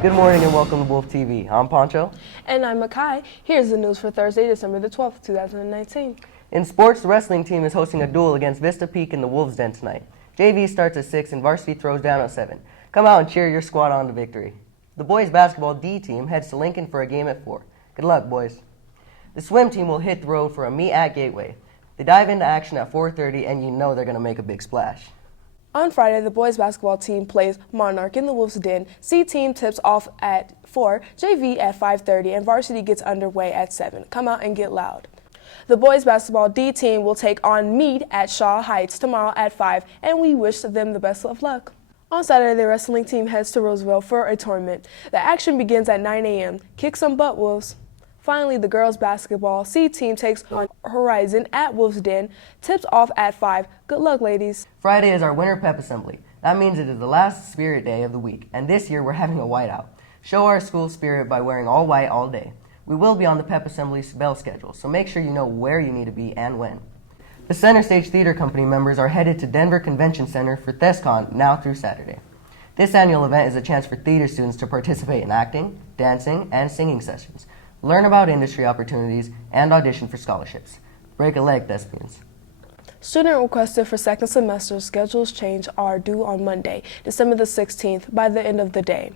Good morning and welcome to Wolf TV. I'm Poncho. And I'm Makai. Here's the news for Thursday, December the 12th, 2019. In sports, the wrestling team is hosting a duel against Vista Peak in the Wolves' Den tonight. JV starts at 6 and varsity throws down at 7. Come out and cheer your squad on to victory. The boys' basketball D team heads to Lincoln for a game at 4. Good luck, boys. The swim team will hit the road for a meet at Gateway. They dive into action at 4:30 and you know they're going to make a big splash. On Friday, the boys' basketball team plays Monarch in the Wolves' Den. C team tips off at 4, JV at 5:30, and varsity gets underway at 7. Come out and get loud. The boys' basketball D team will take on Meade at Shaw Heights tomorrow at 5, and we wish them the best of luck. On Saturday, the wrestling team heads to Roseville for a tournament. The action begins at 9 a.m. Kick some butt, Wolves. Finally, the girls' basketball C team takes on Horizon at Wolves' Den. Tips off at 5. Good luck, ladies. Friday is our Winter Pep Assembly. That means it is the last spirit day of the week, and this year we're having a whiteout. Show our school spirit by wearing all white all day. We will be on the Pep Assembly bell schedule, so make sure you know where you need to be and when. The CenterStage Theater Company members are headed to Denver Convention Center for ThesCon now through Saturday. This annual event is a chance for theater students to participate in acting, dancing, and singing sessions, learn about industry opportunities, and audition for scholarships. Break a leg, thespians. Student requested for second semester schedules change are due on Monday, December the 16th, by the end of the day.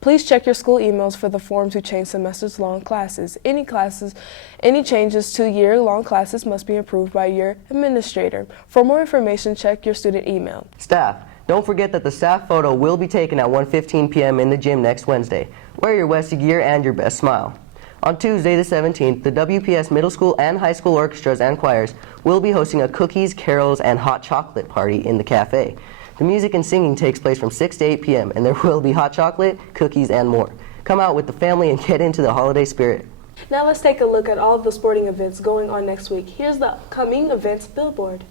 Please check your school emails for the form to change semesters long classes. Any changes to year-long classes must be approved by your administrator. For more information, check your student email. Staff, don't forget that the staff photo will be taken at 1:15 p.m. in the gym next Wednesday. Wear your Westy gear and your best smile. On Tuesday the 17th, the WPS middle school and high school orchestras and choirs will be hosting a cookies, carols, and hot chocolate party in the cafe. The music and singing takes place from 6 to 8 p.m. and there will be hot chocolate, cookies, and more. Come out with the family and get into the holiday spirit. Now let's take a look at all of the sporting events going on next week. Here's the upcoming events billboard.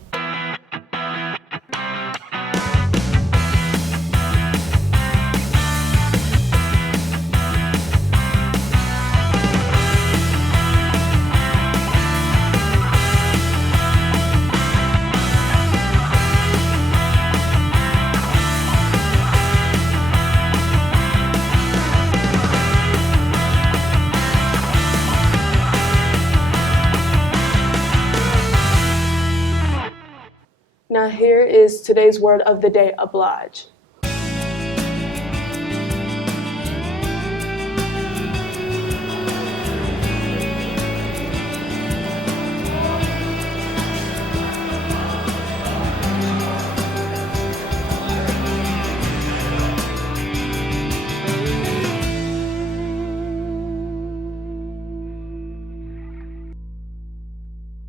Now here is today's word of the day, oblige.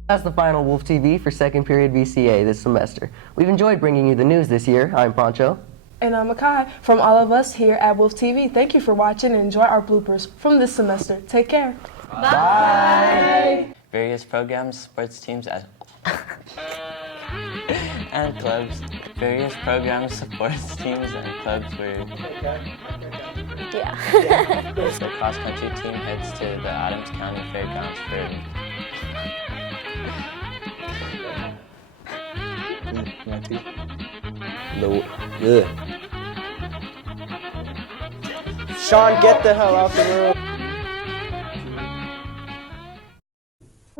That's the final Wolf TV for second period VCA this semester. We've enjoyed bringing you the news this year. I'm Poncho. And I'm Makai. From all of us here at Wolf TV, thank you for watching and enjoy our bloopers from this semester. Take care. Bye. Various programs, sports teams, and clubs. Various programs, sports teams, and clubs were... Yeah. The cross-country team heads to the Adams County Fairgrounds for... No. Ugh. Sean, get the hell out the room.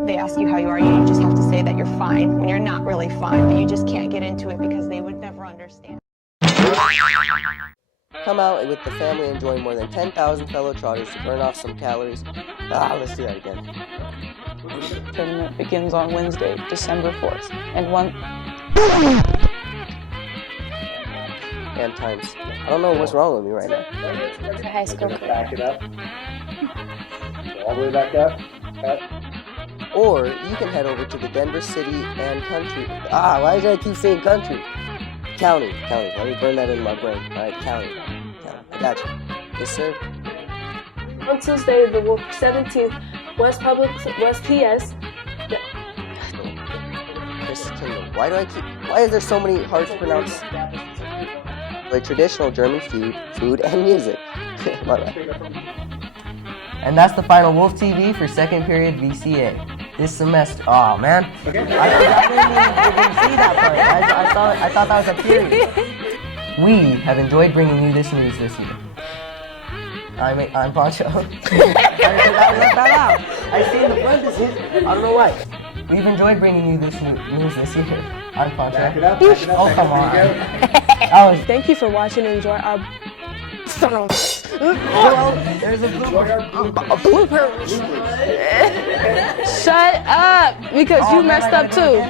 They ask you how you are, you just have to say that you're fine when you're not really fine, but you just can't get into it because they would never understand. Come out with the family and join more than 10,000 fellow trotters to burn off some calories. Let's do that again. Tournament begins on Wednesday, December 4th, and And times. I don't know what's wrong with me right now. The high school. Back it up. All the way back up. Or you can head over to the Denver City and Country. Why did I keep saying country? County. Let me burn that in my brain. All right, county. I got you. Yes, sir. On Tuesday, the 17th, West PS. Why is there so many hard to pronounce? Like traditional German food and music. My bad. And that's the final Wolf TV for second period VCA this semester. Oh man, I didn't even see that part. I thought that was a period. We have enjoyed bringing you this news this year. I'm Pancho. I left that out. I see in the parentheses. I don't know why. We've enjoyed bringing you this news this year. I'm Pancho. Back it up, back it up, Oh, back it come up. on. There you That was. Thank you for watching and enjoy our There's a bloopers. Shut up, because you messed up too.